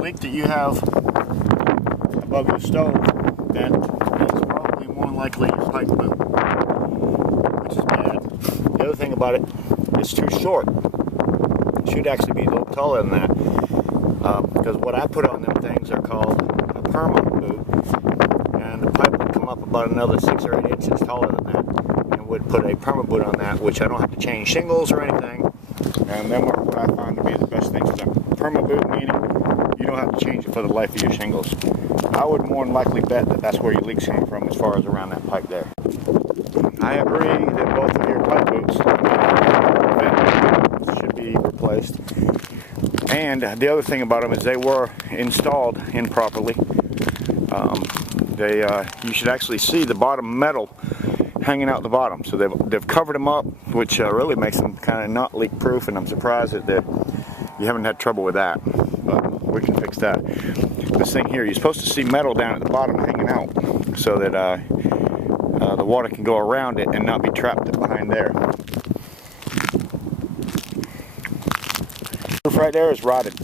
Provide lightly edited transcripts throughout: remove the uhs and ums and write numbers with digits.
leak that you have above your stove, then it's probably more than likely your pipe boot, which is bad. The other thing about it, it's too short. It should actually be a little taller than that, because what I put on them things are called a perma boot, and the pipe would come up about another 6 or 8 inches taller than that, and would put a perma boot on that, which I don't have to change shingles or anything. And then what I found to be the best things for them. Perma boot meaning you don't have to change it for the life of your shingles. I would more than likely bet that that's where your leak's coming from, as far as around that pipe there. I agree that both of your pipe boots should be replaced. And the other thing about them is they were installed improperly. You should actually see the bottom metal hanging out the bottom. So they've covered them up, which really makes them kind of not leak proof, and I'm surprised that you haven't had trouble with that. But we can fix that. This thing here, you're supposed to see metal down at the bottom hanging out so that the water can go around it and not be trapped behind there. The roof right there is rotted.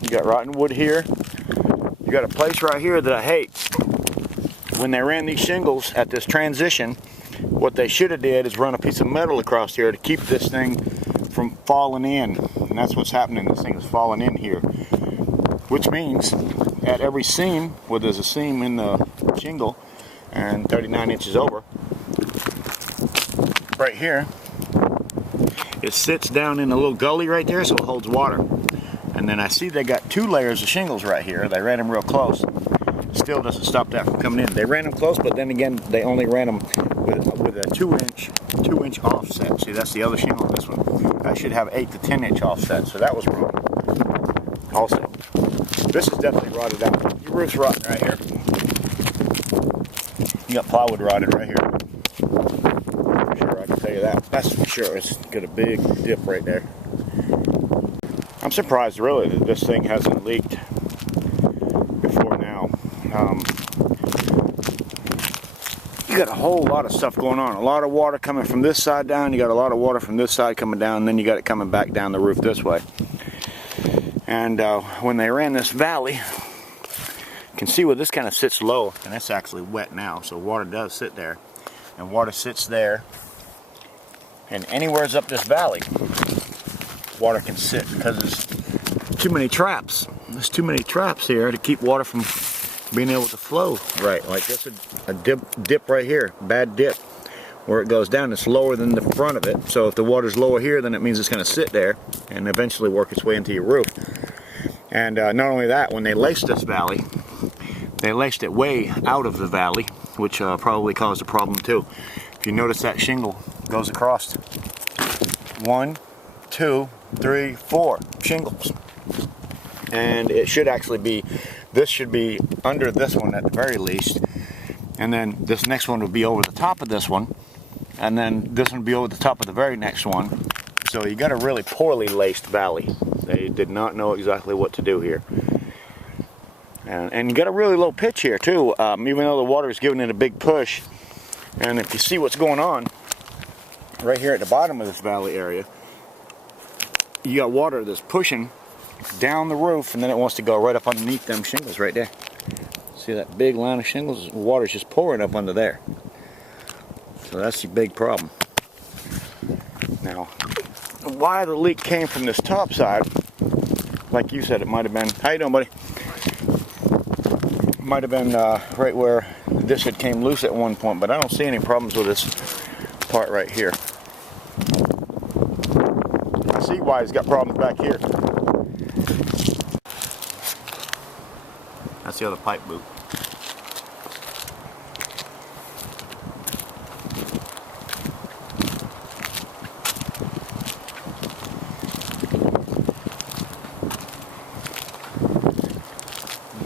You got rotten wood here. You got a place right here that I hate. When they ran these shingles at this transition, what they should have did is run a piece of metal across here to keep this thing from falling in. And that's what's happening. This thing is falling in here. Which means at every seam, where there's a seam in the shingle and 39 inches over, right here, it sits down in a little gully right there, so it holds water. And then I see they got 2 layers of shingles right here. They ran them real close. Still doesn't stop that from coming in. They ran them close, but then again, they only ran them with a 2 inch offset. See, that's the other shingle on this one. That should have 8 to 10 inch offset, so that was wrong. Also, this is definitely rotted out. Your roof's rotten right here. You got plywood rotted right here. For sure, I can tell you that. That's for sure. It's got a big dip right there. I'm surprised really that this thing hasn't leaked before now. You got a whole lot of stuff going on. A lot of water coming from this side down. You got a lot of water from this side coming down. And then you got it coming back down the roof this way. And when they ran this valley, you can see where this kind of sits low. And it's actually wet now. So water does sit there. And water sits there. And anywhere's up this valley, water can sit because there's too many traps. There's too many traps here to keep water from being able to flow right. Like this, a dip right here, bad dip, where it goes down. It's lower than the front of it. So if the water's lower here, then it means it's going to sit there and eventually work its way into your roof. And not only that, when they laced this valley, they laced it way out of the valley, which probably caused a problem too. If you notice, that shingle goes across 1, 2, 3, 4 shingles. And it should actually be, this should be under this one at the very least. And then this next one would be over the top of this one. And then this one would be over the top of the very next one. So you got a really poorly laced valley. They did not know exactly what to do here. And you got a really low pitch here too, even though the water is giving it a big push. And if you see what's going on right here at the bottom of this valley area, you got water that's pushing down the roof, and then it wants to go right up underneath them shingles right there. See that big line of shingles? Water's just pouring up under there. So that's the big problem. Now, why the leak came from this top side, like you said, it might have been, how you doing, buddy? Might have been right where this had came loose at one point, but I don't see any problems with this part right here. I see why he's got problems back here. That's the other pipe boot.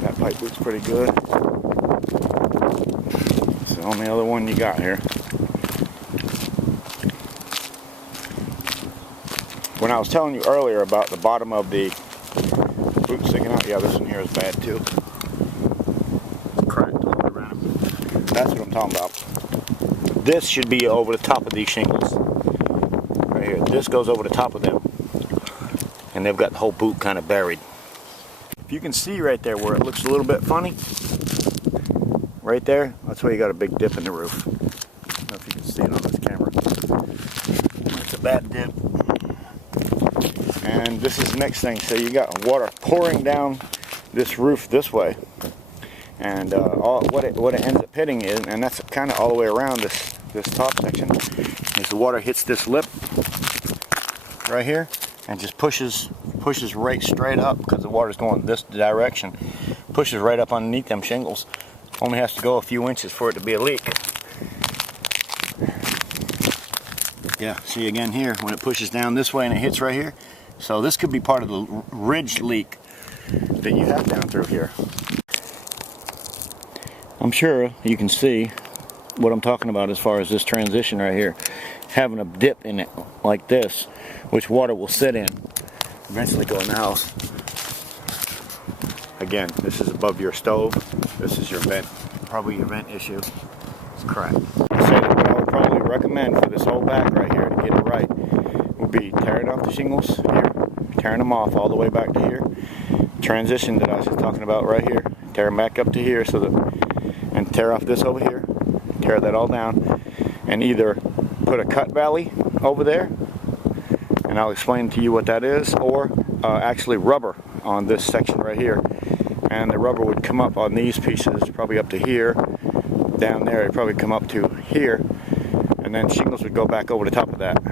That pipe boot's pretty good. It's the only other one you got here. When I was telling you earlier about the bottom of the boot sticking out, yeah, this one here is bad too. Cracked all the way around. That's what I'm talking about. This should be over the top of these shingles. Right here. This goes over the top of them. And they've got the whole boot kind of buried. If you can see right there where it looks a little bit funny, right there, that's where you got a big dip in the roof. I don't know if you can see it on this camera. It's a bad dip. And this is the next thing. So you got water pouring down this roof this way. And what it ends up hitting is, and that's kind of all the way around this top section, is the water hits this lip right here and just pushes right straight up, because the water's going this direction, pushes right up underneath them shingles. Only has to go a few inches for it to be a leak. Yeah, see again here when it pushes down this way and it hits right here. So this could be part of the ridge leak that you have down through here. I'm sure you can see what I'm talking about as far as this transition right here. Having a dip in it like this, which water will sit in, eventually go in the house. Again, this is above your stove. This is your vent, probably your vent issue. It's cracked. So what I would probably recommend for this whole back right here to get it right would be tearing off the shingles here, tearing them off all the way back to here. Transition that I was just talking about right here, tear them back up to here, so that, and tear off this over here, tear that all down, and either put a cut valley over there, and I'll explain to you what that is, or actually rubber on this section right here. And the rubber would come up on these pieces, probably up to here. Down there, it'd probably come up to here, and then shingles would go back over the top of that.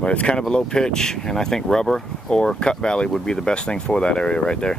But it's kind of a low pitch, and I think rubber or cut valley would be the best thing for that area right there.